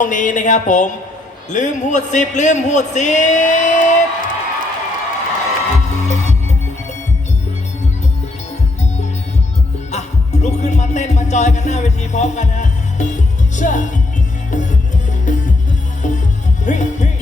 ช่วงนี้นะครับผม ลืมพูดสิบลืมพูดสิบอะลุกขึ้นมาเต้นมาจอยกันหน้าเวทีพร้อมกันฮะเชื่อเฮ้ยเฮ้ย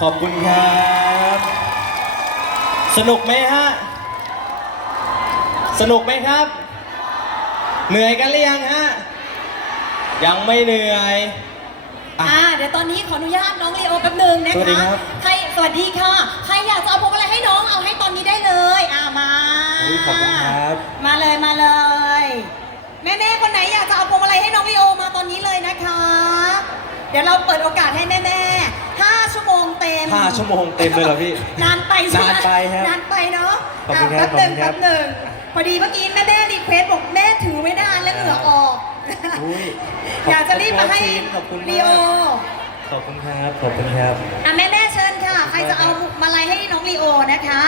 ขอบคุณครับ สนุกไหมฮะ สนุกไหมครับ เหนื่อยกันหรือยังฮะ ยังไม่เหนื่อย อะอ่าเดี๋ยวตอนนี้ขออนุญาตน้องลีโอแป๊บหนึงนะคะสวัสดีครับใครสวัสดีค่ะ ใครอยากจะเอาพวงมาลัยให้น้องเอาให้ตอนนี้ได้เลย อ่ามาอุ๊ยขอบคุณครับ มาเลยมาเลย แม่แม่ๆคนไหนอยากจะเอาพวงมาลัยให้น้องลีโอมาตอนนี้เลยนะคะ เดี๋ยวเราเปิดโอกาสให้แม่แม่ๆห้าชั่วโมงเต็มห้าชั่วโมงเต็มเลยเหรอพี่ นานไปใช่ไหมนานไปครับนานไปเนาะขอบคุณครับแป๊บหนึ่งขอบคุณครับแป๊บหนึ่งพอดีเมื่อกี้แม่แม่รีเควสบอกแม่ถือไม่ได้แล้วเหงื่อออก อุ้ยอยากจะรีบมาให้ขอบคุณลีมากโอขอบคุณครับ ขอบคุณครับ อะแม่แม่ๆเชิญค่ะ ใครจะเอามาลัยให้น้องลีโอนะคะ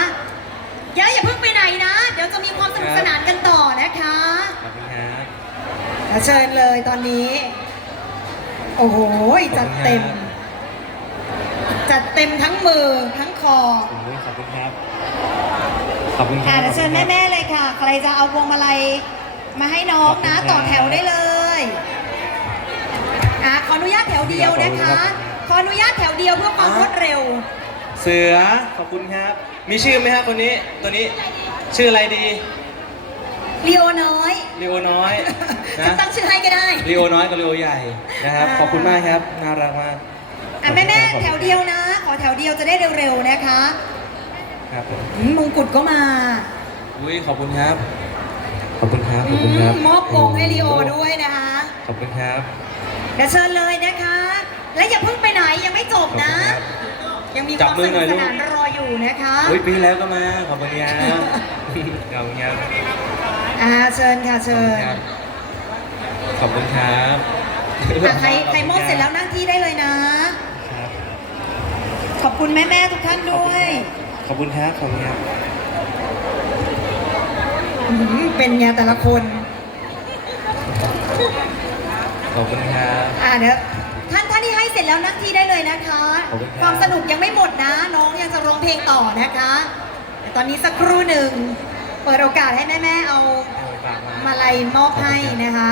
อย่าอย่าเพิ่งไปไหนนะ เดี๋ยวจะมีความสนุกสนานกันต่อนะคะขอบคุณครับ อะเชิญเลยตอนนี้ โอ้โหจัดเต็ม จัดเต็มทั้งมือทั้งคออุ้ยขอบคุณครับขอบคุณครัอะบเดี๋ยวเชิญแม่แม่ๆเลยค่ะ ใครจะเอาพวงมาลัยมาให้น้องนะขอบคุณครับต่อแถวได้เลยอะขออนุญาตแถวเดียวนะคะ ขออนุญาตแถวเดียวเพื่อความรวดเร็ว เสือขอบคุณครับ มีชื่อไหมฮะคนนี้ตัวนี้ชื่ออะไรดีลีโอน้อยลีโอน้อยจะนะตั้งชื่อให้ก็ได้ ลีโอน้อยกับลีโอใหญ่นะครับอ่าขอบคุณมากครับ น่ารักมาก อะแม่แม่ขอบคุณครับแถวเดียวนะ ขอแถวเดียวจะได้เร็วๆนะคะครับผมอืมมงกุฎก็มาอุ้ยขอบคุณครับ ขอบคุณครับ ขอบคุณครับอืมมอบมงให้ลีโอด้วยนะคะ ขอบคุณครับเดี๋ยวเชิญเลยนะคะ และอย่าเพิ่งไปไหนยังไม่จบนะขอบคุณครับ ยังมีคจับวามมืสอหน่นุอกยสลูก นานรออยู่นะคะอุ้ยปีที่แล้วก็มาขอบคุณครับขอบคุณครับอ่าเชิญค่ะเชิญขอบคุณครับอะใครใครมอบเสร็จแล้วนั่งที่ได้เลยนะครับ ขอบคุณแม่แม่ๆทุกท่านด้วย ขอบคุณครับขอบคุณครับอืมเป็นไงแต่ละคน ขอบคุณครับ อ่าเดี๋ยวท่านท่านที่ให้เสร็จแล้วนั่งที่ได้เลยนะคะ ขอบคุณครับ ความสนุกยังไม่หมดนะ น้องยังจะร้องเพลงต่อนะคะแต่ตอนนี้สักครู่หนึ่ง เปิดโอกาสให้แม่แม่ๆเอาเอาฝากมามาลัยมอบให้นะคะ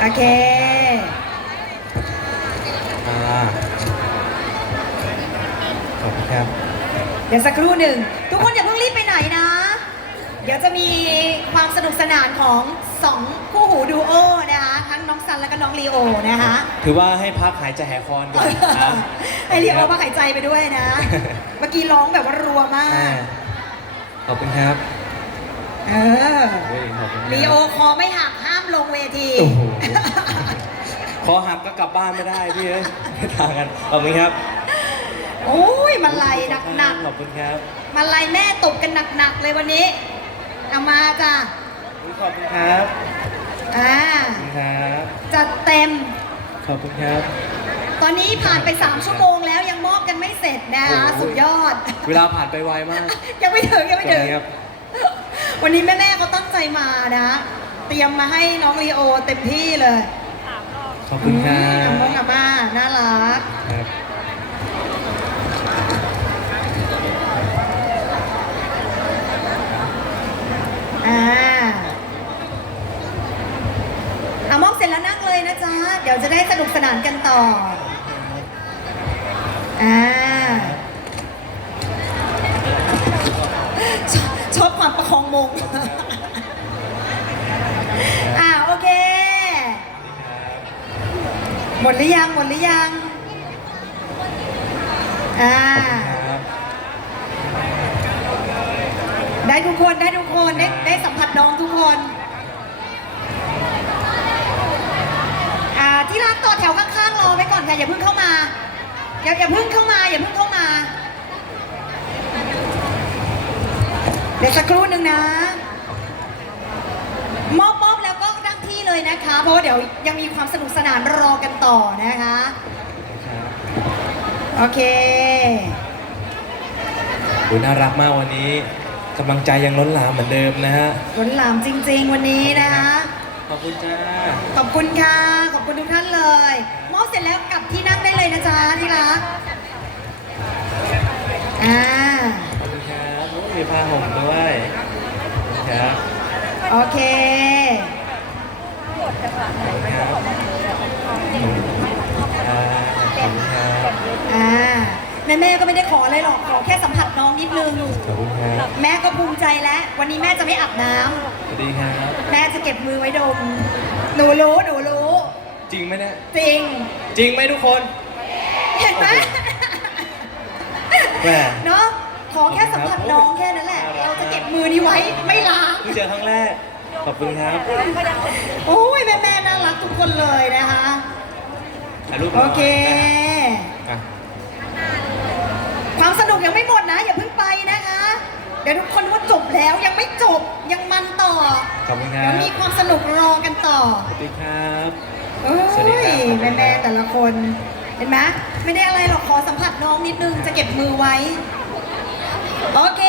โอเค คุณครับ เดี๋ยวสักครู่หนึ่ง ทุกคนอย่าเพิ่งรีบไปไหนนะ เดี๋ยวจะมีความสนุกสนานของสองคู่หูดูโอนะคะทั้งน้องซันและก็น้องลีโอนะคะถือว่าให้พักหายใจหายคอนก่อนนะให้ลีโอพักหายใจไปด้วยนะ เมื่อกี้ร้องแบบว่ารัวมาอ่ากขอบคุณครับเออเฮ้ยขอบคุณครับลีโอคอไม่หักห้ามลงเวทีโอ้โหคอหักก็กลับบ้านไม่ได้พี่เอ้ยไม่ต่างกันขอบคุณครับ โอ้ยมันไหลหนักขอบคุณครับๆมันไหลแม่ตบกันหนักๆเลยวันนี้เอามาจ้ะอุ๊ยขอบคุณครับ อ่าขอบคุณครับ จัดเต็ม ขอบคุณครับ ตอนนี้ผ่านไป 3 ชั่วโมงแล้วยังมอบกันไม่เสร็จนะคะโอ้โห สุดยอด เวลาผ่านไปไวมากยังไม่ถึงยังไม่ถึงตอนนี้ครับ วันนี้แม่ๆเขาตั้งใจมานะ เตรียมมาให้น้องลีโอเต็มที่เลย ขอบคุณครัอืมบ สนานกันต่ออ่าชอบชอบความประคองมง อ่าโอเค หมดหรือยัง หมดหรือยัง อ่าขอบคุณครับได้ทุกคน ได้ทุกคน ได้ได้สัมผัสน้องทุกคน อ่า ที่ร้านต่อแถวข้างๆรอไว้ก่อนค่ะอย่าเพิ่งเข้ามาอย่าอย่าเพิ่งเข้ามาอย่าเพิ่งเข้ามา เดี๋ยวสักครู่หนึ่งนะ มอบมอบแล้วก็นั่งที่เลยนะคะ เพราะว่าเดี๋ยวยังมีความสนุกสนานรอกันต่อนะคะ โอเคโอ้ยน่ารักมากวันนี้กำลังใจยังล้นหลามเหมือนเดิมนะฮะ ล้นหลามจริง ๆ วันนี้นะคะ ขอบคุณจ้าขอบคุณค่ะ ขอบคุณทุกท่านเลยมอบเสร็จแล้วกลับที่นั่งได้เลยนะจ๊ะที่รักอ่าขอบคุณครับโอ้ยมีผ้าห่มด้วยขอบคุณครับโอเค ขอบคุณครับขอบคุณครับขอบคุณครับอ่า แม่แม่ๆก็ไม่ได้ขออะไรหรอกขอแค่สัมผัสน้องนิดนึงขอบคุณครับแม่ก็ภูมิใจแล้ว วันนี้แม่จะไม่อาบน้ำสวัสดีครับ แม่จะเก็บมือไว้ดม หนูรู้หนูรู้ จริงไหมเนี่ย จริง จริงไหมทุกคน เห็นไหมแม่ เนาะขอแค่สัมผัสน้องแค่นั้นแหละ เราจะเก็บมือนี้ไว้ไม่ล้าง เพิ่งเจอครั้งแรก ขอบคุณครับโอ้ยแม่แม่ๆน่ารักทุกคนเลยนะคะถ่ายรูปหน่โอยเคอะ ความสนุกยังไม่หมดนะ อย่าเพิ่งไปนะคะ เดี๋ยวทุกคนว่าจบแล้วยังไม่จบยังมันต่อขอบคุณครัเดี๋บยวมีความสนุกรอกันต่อ สวัสดีครับ โอ้สวัสดียครับ แม่แม่ๆแต่ละคน เห็นไหมไม่ได้อะไรหรอกขอสัมผัสน้องนิดนึงจะเก็บมือไว้ โอเค